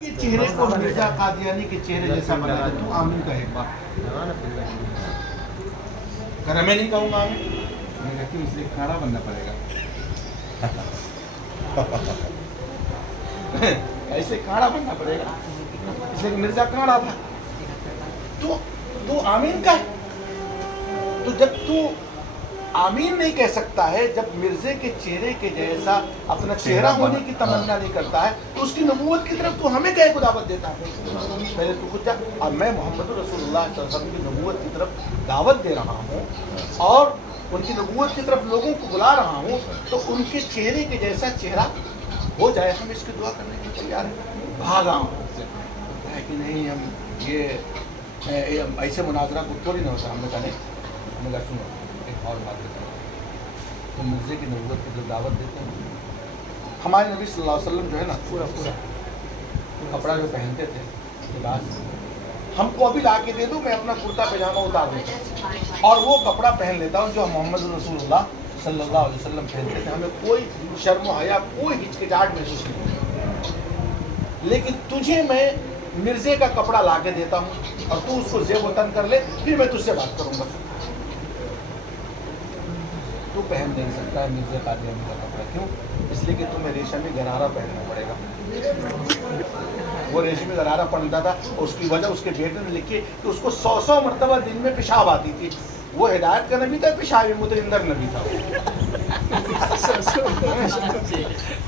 کے چہرے کو مرزا قادیانی کے چہرے جیسا بنا دے. تو آمین کا ایک بار کرا. میں نہیں کہوں گا آمین. میں کہتی ہوں اس لیے کھڑا بننا پڑے گا. ایسے کھڑا بننا پڑے گا. اس لیے مرزا کھڑا تھا. تو آمین کا ہے. تو جب تو آمین نہیں کہہ سکتا ہے، جب مرزے کے چہرے کے جیسا اپنا چہرہ ہونے کی تمنا نہیں کرتا ہے، تو اس کی نبوت کی طرف تو ہمیں کہے کو دعوت دیتا ہے. پہلے تو خود جا. اب میں محمد رسول اللہ صلی اللہ علیہ وسلم کی نبوت کی طرف دعوت دے رہا ہوں اور ان کی نبوت کی طرف لوگوں کو بلا رہا ہوں، تو ان کے چہرے کے جیسا چہرہ ہو جائے. ہم اس کی دعا کرنے کے لیے تیار ہیں. بھاگا ہوں ہے کہ نہیں، ہم یہ ایسے مناظرہ کو تھوڑی نہ ہوتا. ہم نے کہا نہیں. ہم نے کہا سنو ایک اور بات بتاؤ. تم مرزے کی نبوت کی طرف دعوت دیتے ہیں. ہمارے نبی صلی اللہ علیہ وسلم جو ہے نا پورا کپڑا جو پہنتے تھے لباس، ہم کو ابھی لا کے دے دو، میں اپنا کرتا پاجامہ اتار دیتا ہوں اور وہ کپڑا پہن لیتا ہوں جو محمد رسول اللہ صلی اللہ علیہ وسلم پہنتے تھے. ہمیں کوئی شرم و حیا، کوئی ہچکچاہٹ محسوس نہیں ہوتی. لیکن تجھے میں مرزے کا کپڑا لا کے دیتا ہوں اور تو اس کو زیب و تن کر لے، پھر میں تجھ سے بات کروں گا. تو پہن نہیں سکتا ہے مرزا قادیانی کا کپڑا. کیوں؟ اس لیے کہ تمہیں ریشمی گرارہ پہننا پڑے گا. وہ ریشمی گرارہ پہنتا تھا. اس کی وجہ اس کے بیٹے نے لکھی کہ اس کو 100 مرتبہ دن میں پیشاب آتی تھی. وہ ہدایت کا نبی تھا، پیشابی مترندر نبی تھا.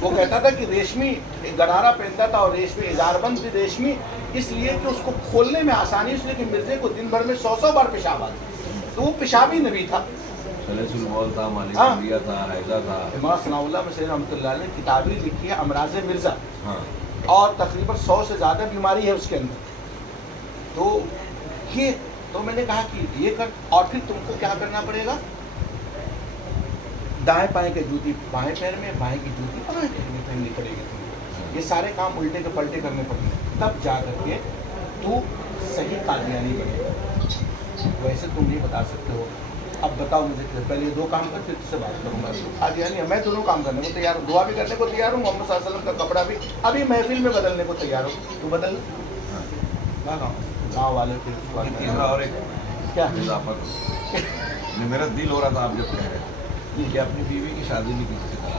وہ کہتا تھا کہ ریشمی گرارہ پہنتا تھا اور ریشمی اظہار بند تھی ریشمی، اس لیے کہ اس کو کھولنے میں آسانی، اس لیے کہ مرزے کو دن بھر میں 100 بار پیشاب آتی. تو وہ پیشابی نبی تھا. تھا، مالکیہ تھا، حیضہ تھا. امام ثناء اللہ مصری رحمۃ اللہ علیہ نے کتابیں لکھی ہے امراض مرزا، اور تقریباً 100 سے زیادہ بیماری ہے اس کے اندر. تو میں نے کہا کہ یہ کر، اور پھر تم کو کیا کرنا پڑے گا؟ دائیں پائیں کے جوتی بائیں پیر میں، بائیں کی جوتی بائیں پیر میں پہننی پڑے گی. یہ سارے کام الٹے کے پلٹے کرنے پڑیں گے، تب جا کر کے تو صحیح قادیانی بنے گا. ویسے تم نہیں بتا سکتے ہو. اب بتاؤ مجھے، پہلے یہ 2 کام کر پھر تجھ سے بات کروں گا. قادیانی میں دونوں کام کرنے کو تیار ہوں. دعا بھی کرنے کو تیار ہوں. محمد صلی اللہ علیہ وسلم کا کپڑا بھی ابھی محفل میں بدلنے کو تیار ہوں. تو بدل گاؤں والے پھر تیسرا اور ایک کیا اضافت، میرا دل ہو رہا تھا آپ جب کہہ رہے تھے کہ اپنی بیوی کی شادی نہیں کسی سے کرا.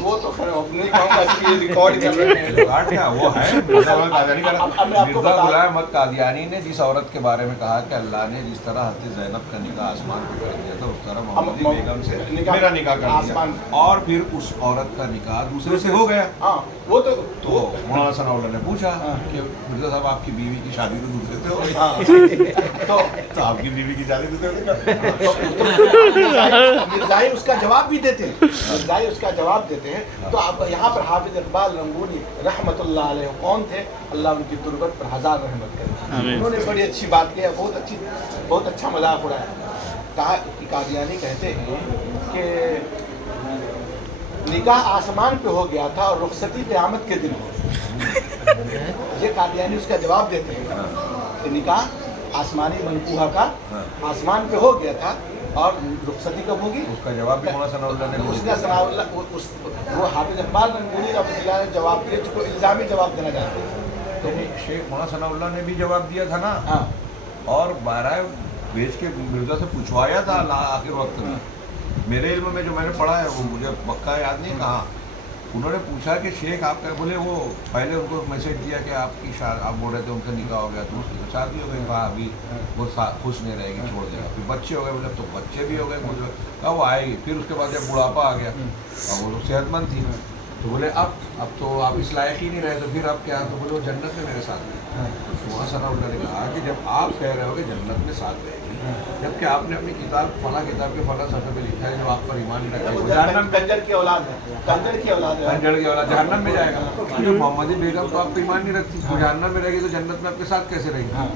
وہ تو خیر نہیں کہوں گا، اس لیے ریکارڈ کر رہے ہیں. ریکارڈ کیا وہ ہے؟ مرزا کو غلام احمد قادیانی نے جس عورت کے بارے میں کہا کہ اللہ نے جس طرح حضرت زینب کا نکاح آسمان پہ کر دیا تھا، اس طرح محمدی بیگم سے میرا نکاح کر دیا، اور پھر اس عورت کا نکاح دوسرے سے ہو گیا. وہ تو مولانا ثناء اللہ نے پوچھا کہ مرزا صاحب آپ کی بیوی کی شادی تو دوسرے سے ہو گئی، تو آپ کی بیوی کی شادی دوسرے سے. مرزائی اس کا جواب بھی دیتے ہیں. مرزائی اس کا جواب دیتے ہیں. تو آپ یہاں پر حافظ اقبال رنگونی رحمۃ اللہ علیہ کون تھے؟ اللہ ان کی تربت پر ہزار رحمت کرے. انہوں نے بڑی اچھی بات کی ہے، بہت اچھا مذاق اڑایا. کہا کہ قادیانی کہتے ہیں کہ نکاح آسمان پہ ہو گیا تھا اور رخصتی قیامت کے دن ہو. یہ قادیانی اس کا جواب دیتے ہیں کہ نکاح آسمانی منقوہہ کا آسمان پہ ہو گیا تھا اور رخصتی کب ہوگی؟ اس کا جواب بھی مولانا ثناء اللہ نے اس کا ثناء اللہ وہ حافظ اقبال رنگونی رحمۃ اللہ نے جواب دیا، جس کو الزامی جواب دینا چاہتے ہیں. تو شیخ مولانا ثناء اللہ نے بھی جواب دیا تھا نا. ہاں، اور بارہ بھیج کے مرزا سے پوچھوایا تھا آخر وقت میں. میرے علم میں جو میں نے پڑھا ہے وہ مجھے پکا یاد نہیں کہاں. انہوں نے پوچھا کہ شیخ آپ کا، بولے وہ پہلے ان کو میسج دیا کہ آپ کی آپ بول رہے تھے ان کا نکاح ہو گیا تو اس کی شادی ہو گئی. کہا ابھی وہ خوش نہیں رہے گی، چھوڑ دے گا. پھر بچے ہو گئے، بولے تو بچے بھی ہو گئے. مجھے کہا وہ آئے گی. پھر اس کے بعد جب بڑھاپا آ گیا اور وہ صحت مند تھی، تو بولے اب تو آپ اس لائق ہی نہیں رہے، تو پھر آپ کیا؟ تو بولے وہ جنت میں میرے ساتھ رہے. تو وہاں ثناء اللہ نے کہا کہ جب آپ کہہ رہے ہو کہ جنت میں ساتھ رہے گی، جبکہ آپ نے اپنی فلاں کتاب کے فلاں صفحے پہ لکھا ہے جو آپ پر ایمان نہیں رکھا، کنجر کی اولاد ہے، کنجر کی اولاد ہے، کنجر کی اولاد جہنم میں جائے گا. جو محمدی بیگم تو آپ پر ایمان نہیں رکھتی، وہ جہنم میں رہے گی تو جنت میں آپ کے ساتھ کیسے رہے گی؟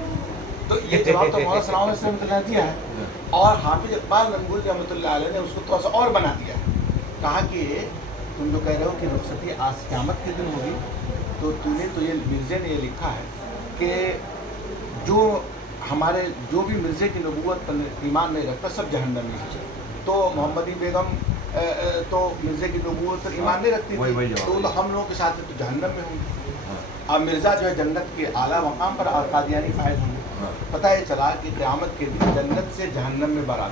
تو یہ جواب تو مولانا ثناء اللہ وسلم نے دیا ہے. اور حافظ اقبال رنگونی رحمۃ اللہ علیہ نے اس کو تھوڑا سا اور بنا دیا ہے. کہا کہ تم جو کہہ رہے ہو کہ رخصتی قیامت کے دن ہوگی، تو تم نے تو یہ مرزے نے یہ لکھا ہے کہ جو بھی مرزے کی نبوت پر ایمان نہیں رکھتا سب جہنم میں ہے. تو محمدی بیگم تو مرزے کی نبوت پر ایمان نہیں رکھتی تھی، تو ہم لوگوں کے ساتھ تو جہنم میں ہوں گے. اب مرزا جو ہے جنت کے اعلیٰ مقام پر اور قادیانی فائز ہوں گے. ہاں. پتہ یہ چلا کہ قیامت کے دن جنت سے جہنم میں بارات